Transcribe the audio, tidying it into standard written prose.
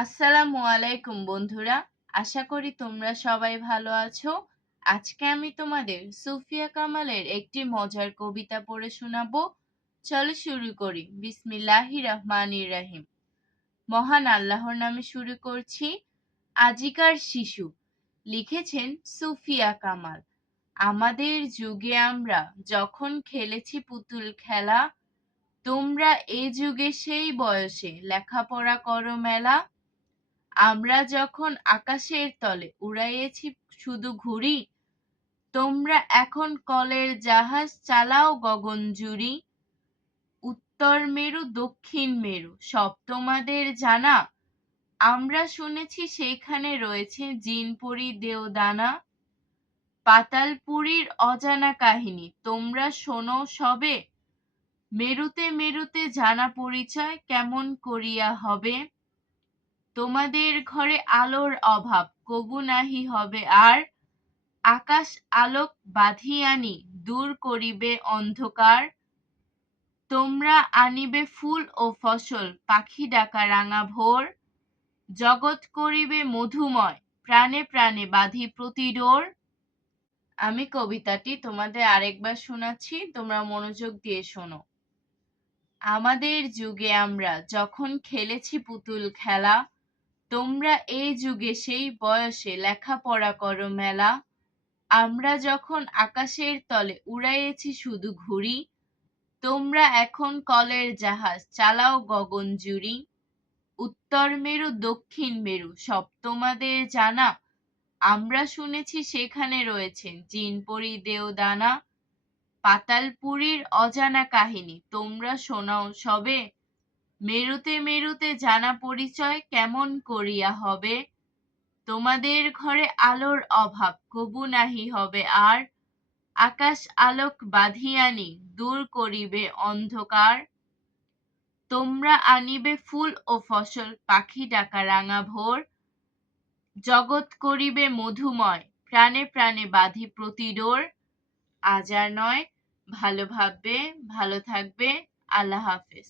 আসসালামু আলাইকুম বন্ধুরা। আশা করি তোমরা সবাই ভালো আছো। আজকে আমি তোমাদের সুফিয়া কামালের একটি মজার কবিতা পড়ে শোনাবো। চলো শুরু করি। বিসমিল্লাহির রহমানির রহিম। মহান আল্লাহর নামে শুরু করছি। আজিকার শিশু, লিখেছেন সুফিয়া কামাল। আমাদের যুগে আমরা যখন খেলেছি পুতুল খেলা, তোমরা এ যুগে সেই বয়সে লেখাপড়া করো মেলা। আমরা যখন আকাশের তলে উড়াইয়েছি শুধু ঘুড়ি, তোমরা এখন কলের জাহাজ চালাও গগনজুড়ি। উত্তর মেরু দক্ষিণ মেরু সব তোমাদের জানা, আমরা শুনেছি সেইখানে রয়েছে জিনপরি দেওদানা। পাতালপুরীর অজানা কাহিনী তোমরা শোনো সবে, মেরুতে মেরুতে জানা পরিচয় কেমন করিয়া হবে। তোমাদের ঘরে আলোর অভাব কবু নাহি হবে আর, আকাশ আলোক বাঁধিয়ানি দূর করিবে অন্ধকার। তোমরা আনিবে ফুল ও ফসল পাখি ডাকা রাঙা ভোর, জগৎ করিবে মধুময় প্রাণে প্রাণে বাঁধি প্রতি ডোর। আমি কবিতাটি তোমাদের আরেকবার শোনাচ্ছি, তোমরা মনোযোগ দিয়ে শোনো। আমাদের যুগে আমরা যখন খেলেছি পুতুল খেলা, তোমরা এই যুগে সেই বয়সে লেখাপড়া করো মেলা। আমরা যখন আকাশের তলে উড়াইয়েছি শুধু ঘুড়ি, তোমরা এখন কলের জাহাজ চালাও গগনজুড়ি। উত্তর মেরু দক্ষিণ মেরু সব তোমাদের জানা, আমরা শুনেছি সেখানে রয়েছেন জিনপরি দেওদানা। পাতালপুরীর অজানা কাহিনী তোমরা শোনাও সবে, মেরুতে মেরুতে জানা পরিচয় কেমন করিয়া হবে। তোমাদের ঘরে আলোর অভাব কবু নাহি হবে আর, আকাশ আলোক বাঁধিয়ানি দূর করিবে অন্ধকার। তোমরা আনিবে ফুল ও ফসল পাখি ডাকা রাঙা ভোর, জগৎ করিবে মধুময় প্রাণে প্রাণে বাঁধি প্রতি ডোর। আজ আর নয়, ভালো ভাববে, ভালো থাকবে। আল্লাহ হাফেজ।